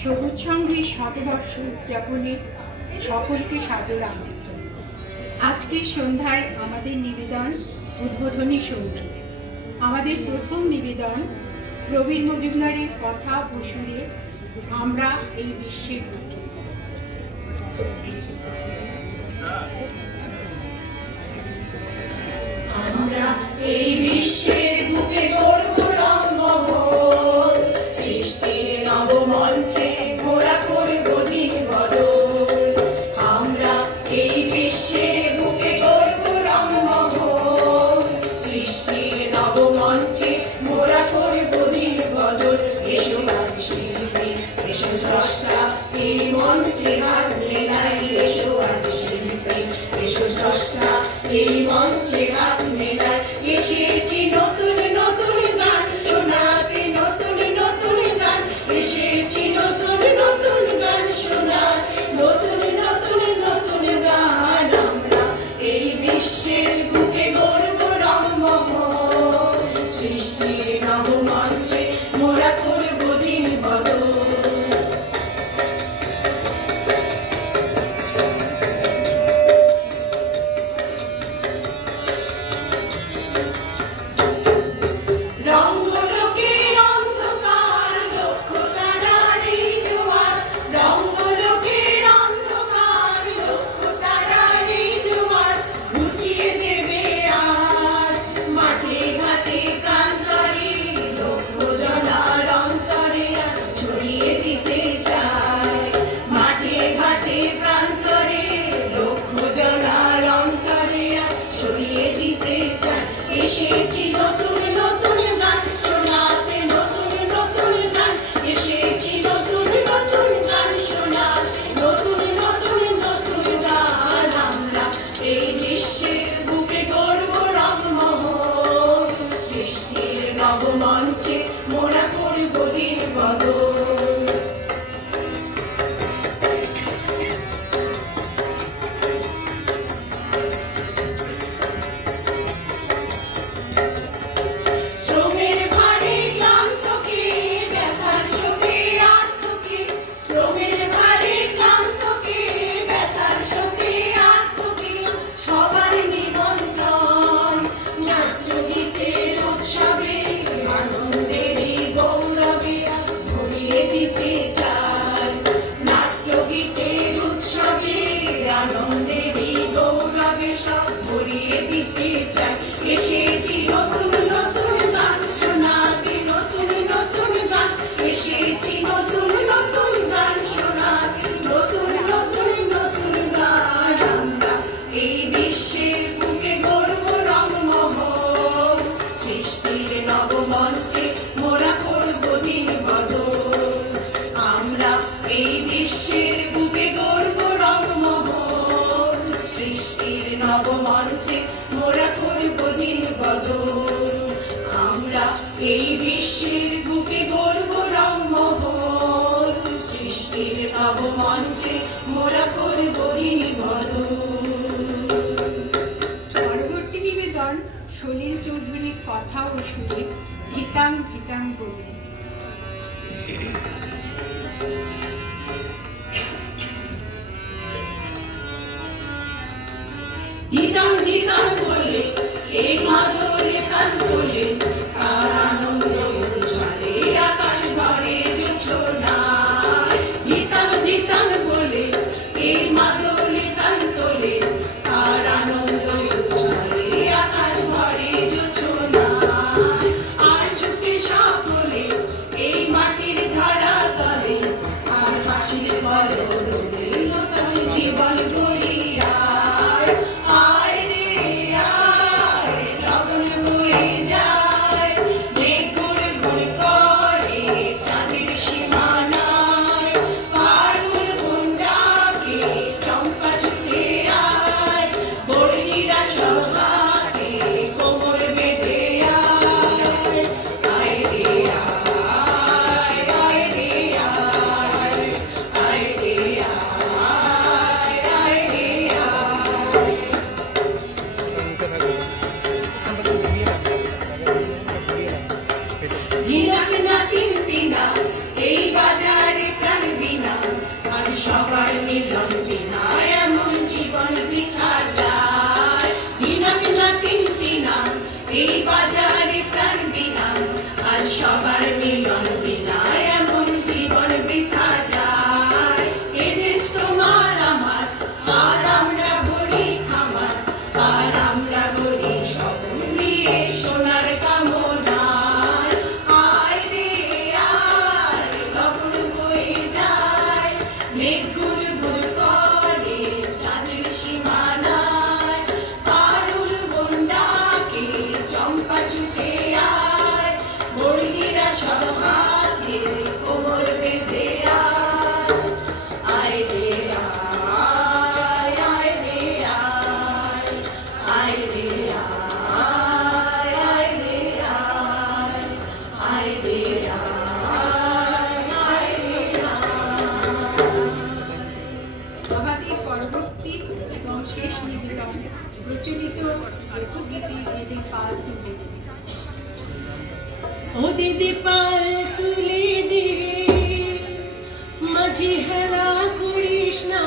সবুজ সঙ্গে শতবর্ষ উদযাপনের সকলকে সাদর আমন্ত্রণ। আজকের সন্ধ্যায় আমাদের নিবেদন উদ্বোধনী সঙ্গীত। আমাদের প্রথম নিবেদন প্রবীর মজুমদারের কথা ও সুরে আমরা এই বিশ্বের বুকে। আমরা এই বিশ্বের বুকে গর্ব রঙ্গমহল, সৃষ্টির নবমঞ্চে মোরা করব দিন বদল। আমরা এই বিশ্বের বুকে গর্ব রঙ্গমহল, সৃষ্টির নবমঞ্চে মোরা করব দিন বদল। এসো আজ শিল্পী, এসো স্রষ্টা, এই মঞ্চে হাত মেলাই। এসো আজ শিল্পী, এসো স্রষ্টা, এই মঞ্চে হাত মেলাই। এসেছি নতুন নতুন গান শোনাতে, নতুন নতুন গান। এসেছি নতুন নতুন গান শোনাতে, নতুন নতুন নতুন গান। আমরা এই বিশ্বের বুকে গর্ব রঙ্গমহল, সৃষ্টির নবমঞ্চে মোরা করব দিন বদল। এসেছি নতুন নতুন গান শোনাতে, নতুন নতুন গান। এসেছি নতুন নতুন গান শোনাতে, নতুন নতুন নতুন গান। আমরা এই বিশ্বের বুকে গর্ব রঙ্গমহল, সৃষ্টির নবমঞ্চে মোরা করব দিন বদল। এসেছি নতুন নতুন গান শোনাতে, নতুন নতুন গান। এসেছি নতুন নতুন গান শোনাতে, নতুন নতুন নতুন গান। আমরা এই বিশ্বের বুকে গর্ব রঙ্গমহল, সৃষ্টির নবমঞ্চে মোরা করব দিন বদল। আমরা এই বিশ্বের বুকে গর্ব রঙ্গমহল, সৃষ্টির নবমঞ্চে মোরা করব দিন বদল। আমরা এই বিশ্বের বুকে গর্ব রঙ্গমহল, সৃষ্টির নবমঞ্চে মোরা করব দিন বদল। পরবর্তী নিবেদন সলিল চৌধুরীর কথা ও সুরে ধিতাং ধিতাং বলে। ধিতাং ধিতাং বলে এই মাদলে তান বলে, আর আনন্দ উচ্ছ্বাসে আকাশ ভরে জোছনায়। ধিতাং ধিতাং বলে এই মাদলে তান তোলে, আর আনন্দ উচ্ছ্বাসে আকাশ ভরে জোছনায়। আর চুপে সকলে এই মাটির ধারা তলে, আর হাসির বরণে নতুন জীবন গড়িয়া। আয় রে আয়, লগন বয়ে শেষ নিবেদন প্রচলিত লোকগীতি দিদি পাল তুলে দে। ও দিদি পাল তুলে দে, মাঝি হেলা করিস না,